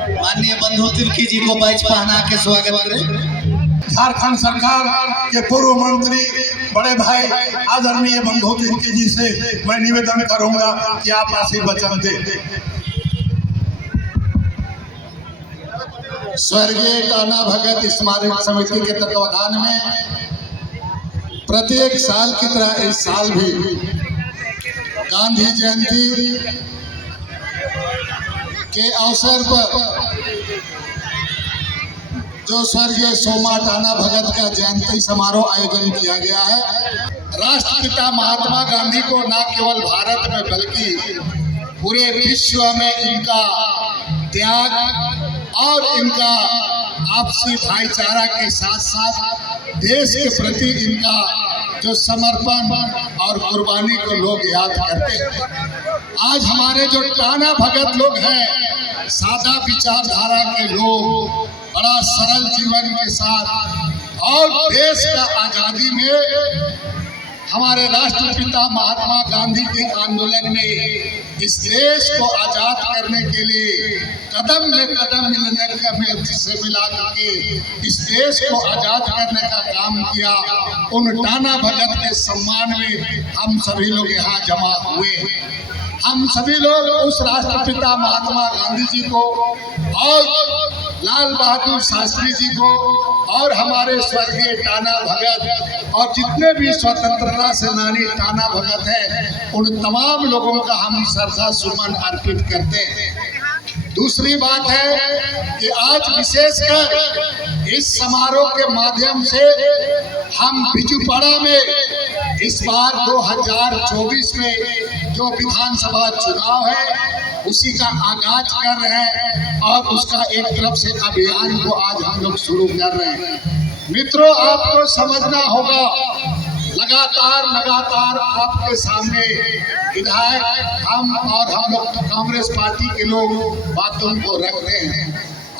माननीय बंधु तिर्की जी को बैच पहना के स्वागत करें। झारखंड सरकार के पूर्व मंत्री बड़े भाई आदरणीय बंधु तिर्की जी से मैं निवेदन करूंगा कि आप आशीर्वचन दें। स्वर्गीय टाना भगत स्मारक समिति के तत्वाधान में प्रत्येक साल की तरह इस साल भी गांधी जयंती के अवसर पर जो स्वर्गीय सोमा टाना भगत का जयंती समारोह आयोजन किया गया है। राष्ट्रपिता महात्मा गांधी को न केवल भारत में बल्कि पूरे विश्व में इनका त्याग और इनका आपसी भाईचारा के साथ साथ देश के प्रति इनका जो समर्पण और कुर्बानी को लोग याद करते हैं। आज हमारे जो टाना भगत लोग हैं, सादा विचारधारा के लोग, बड़ा सरल जीवन के साथ और देश का आजादी में हमारे राष्ट्रपिता महात्मा गांधी के आंदोलन में इस देश को आजाद करने के लिए कदम में कदम मिला करके इस देश को आजाद करने का काम किया। उन टाना भगत के सम्मान में हम सभी लोग यहाँ जमा हुए हैं। हम सभी लोग उस राष्ट्रपिता महात्मा गांधी जी को और लाल बहादुर शास्त्री जी को और हमारे स्वर्गीय टाना भगत और जितने भी स्वतंत्रता सेनानी टाना भगत हैं, उन तमाम लोगों का हम श्रद्धा सुमन अर्पित करते हैं। दूसरी बात है कि आज विशेषकर इस समारोह के माध्यम से हम बिजुपाड़ा में इस बार 2024 में जो विधानसभा चुनाव है उसी का आगाज कर रहे हैं और उसका एक तरफ से अभियान को आज हम लोग शुरू कर रहे हैं। मित्रों, आपको समझना होगा, लगातार आपके सामने विधायक हम और हम लोग तो कांग्रेस पार्टी के लोग बातों को रख रहे हैं।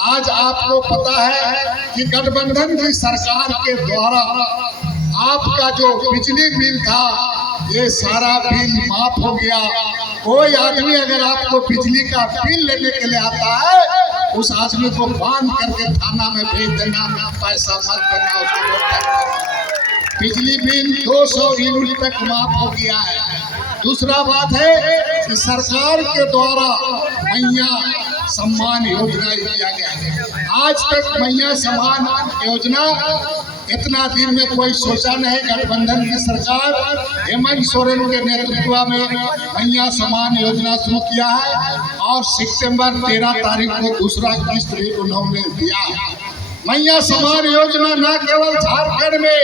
आज आपको पता है कि गठबंधन की सरकार के द्वारा आपका जो बिजली बिल था ये सारा बिल माफ हो गया। कोई आदमी अगर आपको बिजली का बिल लेने के लिए आता है, उस आदमी को बांध करके थाना में भेज देना, पैसा मत देना उसको। बिजली बिल 200 यूनिट तक माफ हो गया है। दूसरा बात है कि सरकार के द्वारा मैया सम्मान योजना किया गया है। आज तक मैया सम्मान योजना इतना दिन में कोई सोचा नहीं। गठबंधन की सरकार हेमंत सोरेन के नेतृत्व में मैया सम्मान योजना शुरू किया है और सितंबर 13 तारीख को दूसरा किस्त भी उन्होंने दिया है। मैया सम्मान योजना न केवल झारखंड में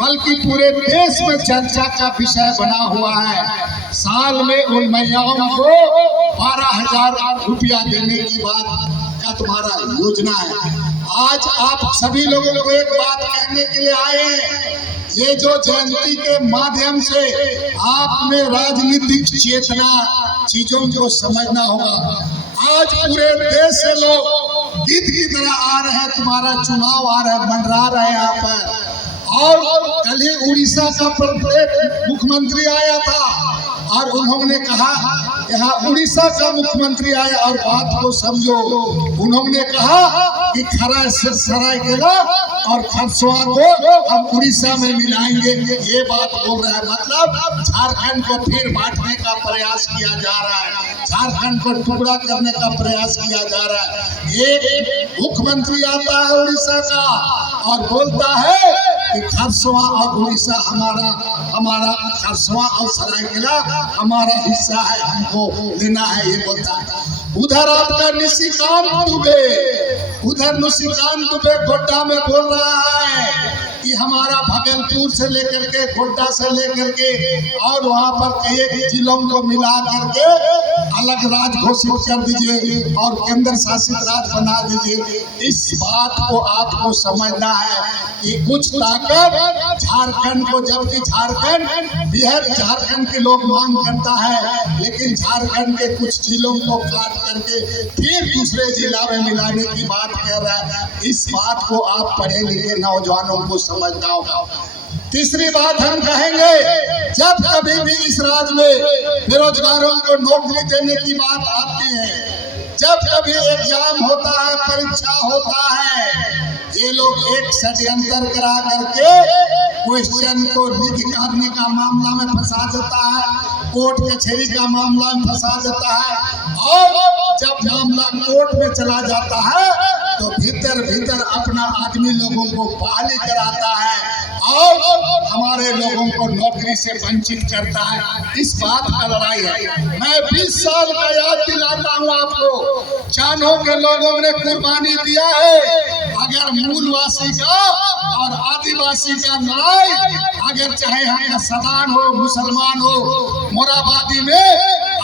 बल्कि पूरे देश में चर्चा का विषय बना हुआ है। साल में उन मैयाओं को 12,000 रुपया देने की बात का तुम्हारा योजना है। आज आप सभी लोगों को एक बात कहने के लिए आए हैं, ये जो जयंती के माध्यम से आपने राजनीतिक चेतना चीजों को समझना होगा। आज पूरे देश से लोग गीत की तरह आ रहे हैं, तुम्हारा चुनाव आ रहा है, मंडरा रहे हैं यहाँ पर। और कल ही उड़ीसा का मुख्यमंत्री आया था और उन्होंने कहा, यहाँ उड़ीसा का मुख्यमंत्री आया और बात को समझो, उन्होंने कहा कि सरायकेला और खरसवा को हम उड़ीसा में मिलाएंगे। ये बात बोल रहा है, मतलब झारखंड को फिर बांटने का प्रयास किया जा रहा है, झारखंड को टुकड़ा करने का प्रयास किया जा रहा है। एक मुख्यमंत्री आता है उड़ीसा का और बोलता है कि खरसवा और उड़ीसा हमारा खरसवा और सरायकेला हमारा हिस्सा है, हमको लेना है, ये बोलता है। उधर आपका निशिकांत दुबे गोड्डा में बोल रहा है कि हमारा भागलपुर से लेकर के गोड्डा से लेकर के और वहाँ पर कई जिलों को मिला करके अलग राज्य घोषित कर दीजिए और केंद्र शासित राज्य बना दीजिए। इस बात को आपको समझना है कि कुछ ताकत झारखंड को, जबकि झारखंड बिहार झारखंड के लोग मांग करता है, लेकिन झारखंड के कुछ जिलों को काट करके फिर दूसरे जिला में मिलाने की बात कर रहा है। इस बात को आप पढ़े लिखे नौजवानों को समझना होगा। तीसरी बात हम कहेंगे, जब कभी भी इस राज्य में बेरोजगारों को नौकरी देने की बात आती है जब कभी एग्जाम होता है, परीक्षा होता है, ये लोग एक षड्यंत्र करा करके क्वेश्चन को लीक करने का मामला में फंसा देता है, कोर्ट कचहरी का मामला में फंसा देता है, और जब मामला कोर्ट में चला जाता है तो भीतर भीतर अपना आदमी लोगों को बहाली कराता है और हमारे लोगों को नौकरी से वंचित करता है। इस बात का लड़ाई है। मैं 20 साल का याद दिलाता हूँ आपको, चानों के लोगों ने कुर्बानी दिया है। अगर मूलवासी का और आदिवासी का लड़ाई, अगर चाहे हम सदान हो, मुसलमान हो, मोराबादी में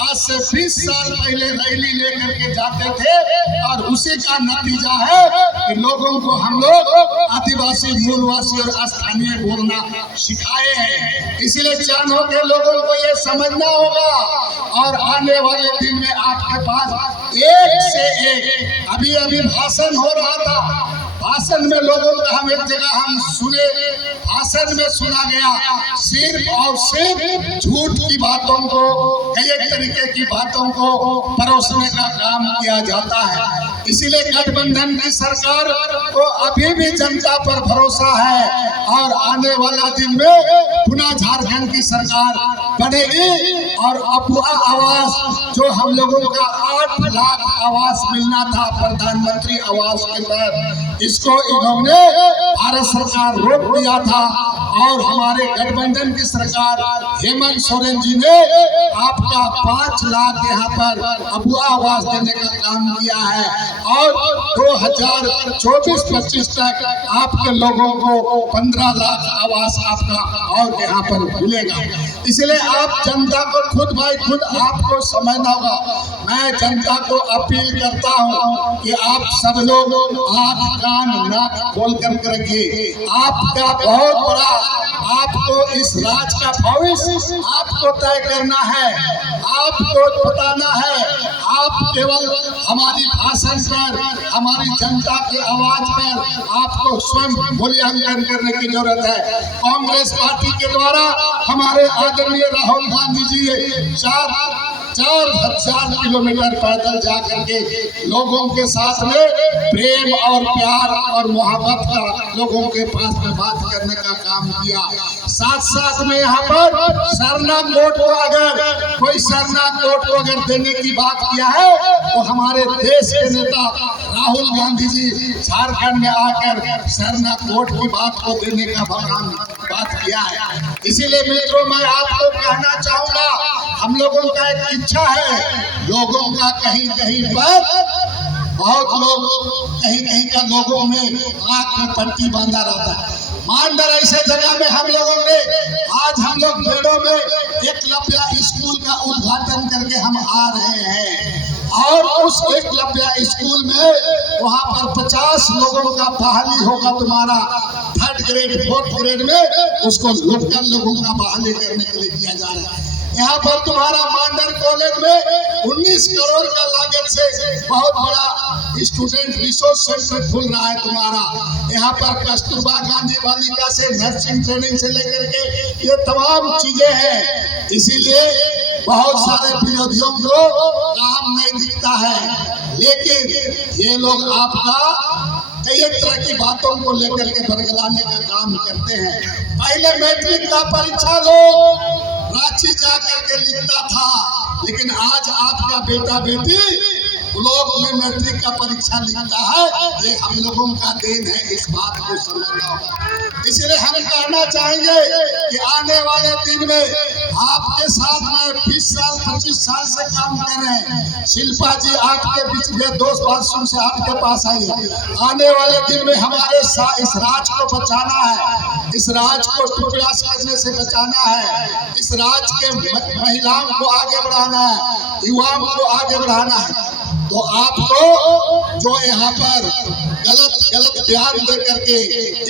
आज से 20 साल पहले रैली लेकर के जाते थे, और उसी का नतीजा है कि लोगों को हम लोग आदिवासी, मूलवासी और स्थानीय बोलना सिखाए हैं। इसलिए चानों के लोगों को ये समझना होगा, और आने वाले दिन में आपके पास एक से एक, अभी अभी भाषण हो रहा था, भाषण में लोगों का हम एक जगह हम सुने, भाषण में सुना गया सिर्फ और सिर्फ झूठ की बातों को, कई तरीके की बातों को परोसने का काम किया जाता है। इसीलिए गठबंधन की सरकार को अभी भी जनता पर भरोसा है, और आने वाला दिन में पुनः झारखंड की सरकार बनेगी, और अफवाह आवास जो हम लोगों का 8 लाख आवास मिलना था प्रधानमंत्री आवास के तहत, इसको इन्होंने भारत सरकार रोक दिया था, और हमारे गठबंधन की सरकार हेमंत सोरेन जी ने आपका 5 लाख यहाँ पर अफवाह आवास देने का काम किया है, और 2024-25 तक आपके लोगों को 15 लाख आवास आपका और यहाँ पर मिलेगा। इसलिए आप जनता को खुद भाई खुद आपको समझना होगा। मैं जनता को अपील करता हूँ कि आप सब लोग आँख कान नाक खोल कर रखिए। आपका बहुत बड़ा, आपको इस राज का भविष्य आपको तय करना है, आपको बताना है। आप केवल हमारी भाषण पर, हमारी जनता की आवाज पर आपको स्वयं मूल्यांकन करने की जरूरत है। कांग्रेस पार्टी के द्वारा हमारे आदरणीय राहुल गांधी जी 4,000 किलोमीटर पैदल जा करके लोगों के साथ में प्रेम और प्यार और मोहब्बत का लोगों के पास में बात करने का काम किया। साथ साथ में यहाँ पर सरना कोट को, अगर कोई सरना कोट को अगर देने की बात किया है तो हमारे देश के नेता राहुल गांधी जी झारखंड में आकर सरना कोट की बात को देने का बात किया है। इसीलिए मित्रों, मैं आपको कहना चाहूंगा, हम लोगों का एक इच्छा है, लोगों का कहीं कहीं पर बहुत लोग कहीं का लोगों में आंख में पट्टी बांधा रहता है। मानदर ऐसे जगह में हम लोगों ने, आज हम लोग बेड़ों में एकलव्य स्कूल का उद्घाटन करके हम आ रहे हैं, और उस एकलव्य स्कूल में वहाँ पर 50 लोगों का बहाली होगा तुम्हारा 3rd ग्रेड 4th ग्रेड में, उसको लोकल लोगों का बहाली करने के लिए किया जा रहा है। यहाँ पर तुम्हारा मांडर कॉलेज में 19 करोड़ का लागत से बहुत बड़ा स्टूडेंट रिसोर्स सेंटर खुल रहा है तुम्हारा। यहाँ पर कस्तूरबा गांधी बालिका से नर्सिंग ट्रेनिंग से लेकर के ये तमाम चीजें हैं। इसीलिए बहुत सारे विरोधियों को काम नहीं दिखता है, लेकिन ये लोग आपका कई तरह की बातों को लेकर के बरगलाने का काम करते हैं। पहले मैट्रिक का परीक्षा लो रांची जा करके लिखता था, लेकिन आज आपका बेटा बेटी ब्लॉक में मैट्रिक का परीक्षा लिखता है। ये हम लोगों का देन है, इस बात को समझना होगा। इसलिए हम कहना चाहेंगे कि आने वाले दिन में आपके साथ में 20 साल 25 साल से काम कर रहे हैं। शिल्पा जी आपके बीच में दोस्त बाथरूम से आपके पास आई है। आने वाले दिन में हमारे इस राज को बचाना है, इस राज को टुकड़ा करने से बचाना है, इस राज के महिलाओं को आगे बढ़ाना है, युवाओं को आगे बढ़ाना है। तो आपको जो यहाँ पर गलत बयान दे करके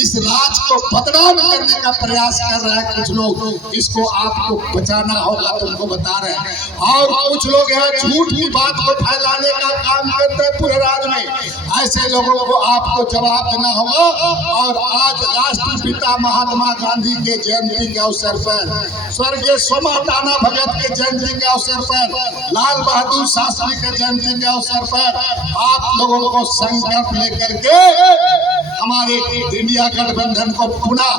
इस राज को बदनाम करने का प्रयास कर रहे हैं कुछ लोग, इसको आपको बचाना होगा, तुमको बता रहे हैं। और कुछ लोग यहाँ झूठ की बात को फैलाने का काम करते हैं पूरे राज्य में। ऐसे लोगों को आपको जवाब देना होगा। और आज राष्ट्रपिता महात्मा गांधी के जयंती के अवसर पर, स्वर्गीय सोमा टाना भगत के जयंती के अवसर पर, लाल बहादुर शास्त्री के जयंती के अवसर अवसर पर आप लोगों को संकल्प लेकर के हमारे इंडिया गठबंधन को पुनः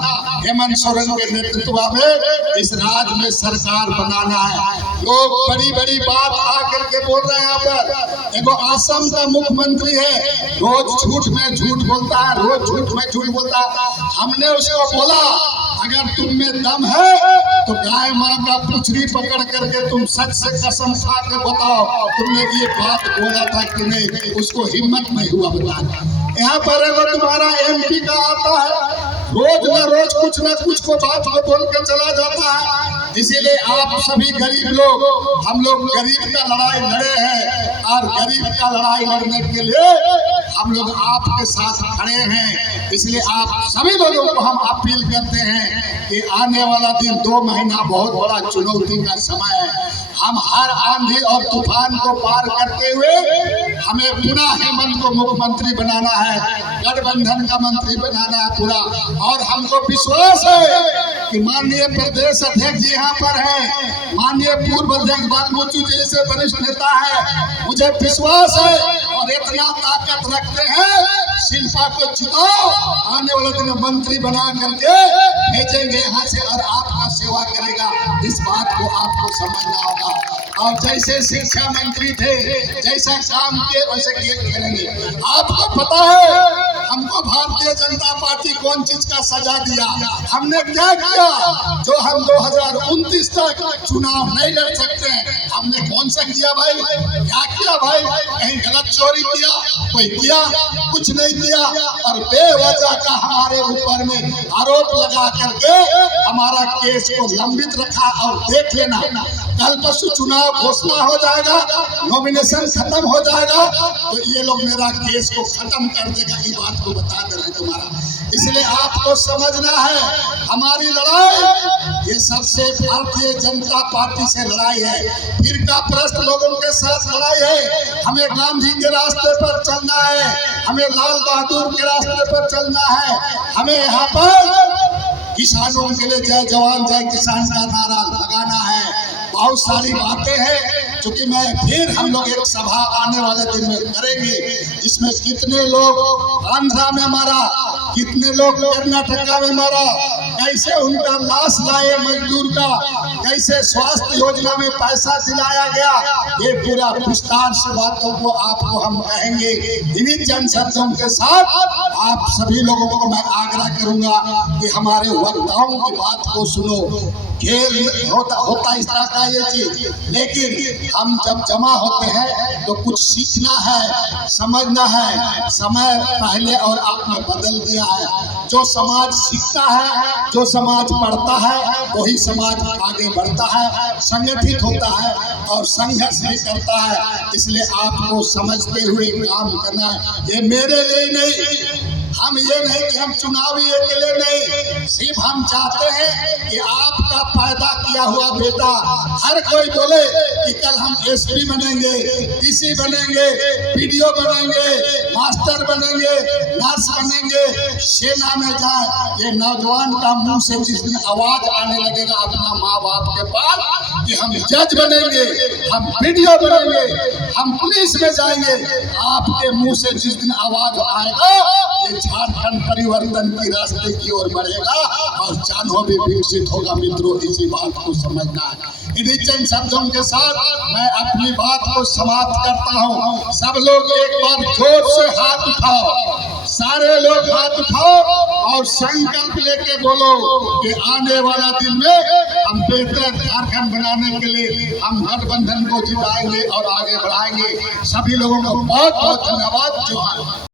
हेमंत सोरेन के नेतृत्व में इस राज्य में सरकार बनाना है। लोग बड़ी बड़ी बात आकर के बोल रहे हैं यहाँ पर। एगो असम का मुख्यमंत्री है, रोज झूठ में झूठ बोलता है, रोज झूठ में झूठ बोलता है। हमने उसको बोला अगर तुम में दम है तो गाय माँ का पुछड़ी पकड़ करके तुम सच से कसम खा के बताओ तुमने ये बात बोला था कि नहीं। उसको हिम्मत नहीं हुआ बताने। यहाँ पर एगो तुम्हारा MP का आता है, रोज न रोज कुछ न कुछ को बात को बोल के चला जाता है। इसीलिए आप सभी गरीब लोग, हम लोग गरीब का लड़ाई लड़े हैं और गरीब का लड़ाई लड़ने के लिए हम लोग आपके साथ खड़े हैं। इसलिए आप सभी लोगों को हम अपील करते हैं कि आने वाला दिन 2 महीना बहुत बड़ा चुनौती का समय है। हम हर आंधी और तूफान को पार करते हुए हमें पुनः हेमंत को मुख्यमंत्री बनाना है, गठबंधन का मंत्री बनाना है पूरा। और हमको विश्वास है कि माननीय प्रदेश अध्यक्ष जी यहाँ पर है, माननीय पूर्व अध्यक्ष बालमोचू जैसे वरिष्ठ नेता है, मुझे विश्वास है और इतना ताकत रखते हैं। शिल्पा को जिताओ, आने वाले दिन मंत्री बना करके भेजेंगे यहाँ से और आपका सेवा करेगा। इस बात को आपको समझना होगा। और जैसे शिक्षा मंत्री थे, जैसा काम किए वैसे करेंगे। आपको पता है हमको भारतीय जनता पार्टी कौन चीज का सजा दिया, हमने क्या किया जो हम 2029 तक चुनाव नहीं लड़ सकते हैं। हमने कौन सा किया भाई, क्या किया भाई? कहीं गलत चोरी किया, कोई किया कुछ नहीं किया। और बेवजह का हमारे ऊपर में आरोप लगा करके हमारा केस को लंबित रखा। और देख लेना कल परसों चुनाव घोषणा हो जाएगा, नॉमिनेशन खत्म हो जाएगा तो ये लोग मेरा केस को खत्म कर देगा। ये बात को बता दे रहे तुम्हारा। इसलिए आपको समझना है हमारी लड़ाई ये सबसे भारतीय जनता पार्टी से लड़ाई है, फिरका प्रस्त लोगों के साथ लड़ाई है। हमें गांधी के रास्ते पर चलना है, हमें लाल बहादुर के रास्ते पर चलना है। हमें यहाँ पर किसानों के लिए जय जवान जय किसान का नारा लगाना है। बहुत सारी बातें हैं क्योंकि मैं फिर हम लोग एक सभा आने वाले दिन में करेंगे। इसमें कितने लोग आंध्रा में मारा, कितने लोग कर्नाटका में मारा, कैसे उनका लाश लाए मजदूर का, कैसे स्वास्थ्य योजना में पैसा दिलाया गया, ये पूरा विस्तार से बातों को आपको हम कहेंगे। इन्हीं चंद शब्दों के साथ आप सभी लोगों को मैं आग्रह करूंगा कि हमारे वक्ताओं की बात को सुनो। खेल होता इस तरह का ये चीज, लेकिन हम जब जमा होते हैं तो कुछ सीखना है, समझना है। समय पहले और अब में बदल गया है। जो समाज सीखता है, जो समाज पढ़ता है, वही समाज आगे बढ़ता है, संगठित होता है और संघर्ष भी करता है। इसलिए आपको समझते हुए काम करना है। ये मेरे लिए नहीं, हम ये नहीं कि हम चुनावी के लिए नहीं, सिर्फ हम चाहते हैं कि आपका पैदा किया हुआ बेटा हर कोई बोले कि कल हम SP बनेंगे, PC बनेंगे, PDO बनेंगे, मास्टर बनेंगे, नर्स बनेंगे, सेना में जाए। ये नौजवान का मुंह से जिस दिन आवाज आने लगेगा अपना माँ बाप के पास कि हम जज बनेंगे, हम PDO बनेंगे, हम पुलिस में जाएंगे, आपके मुंह से जिस दिन आवाज आएगा ये झारखंड परिवर्तन की रास्ते की ओर बढ़ेगा और चांदो भी विकसित होगा। मित्रों, इसी बात को समझना है। इन्हीं चंद शब्दों के साथ मैं अपनी बात को समाप्त करता हूँ। सब लोग एक बार जोर से हाथ उठाओ, सारे लोग हाथ उठाओ और संकल्प लेके बोलो कि आने वाला दिन में हम बेहतर झारखंड बनाने के लिए हम गठबंधन को जिताएंगे और आगे बढ़ाएंगे। सभी लोगों को बहुत बहुत धन्यवाद। जोहार।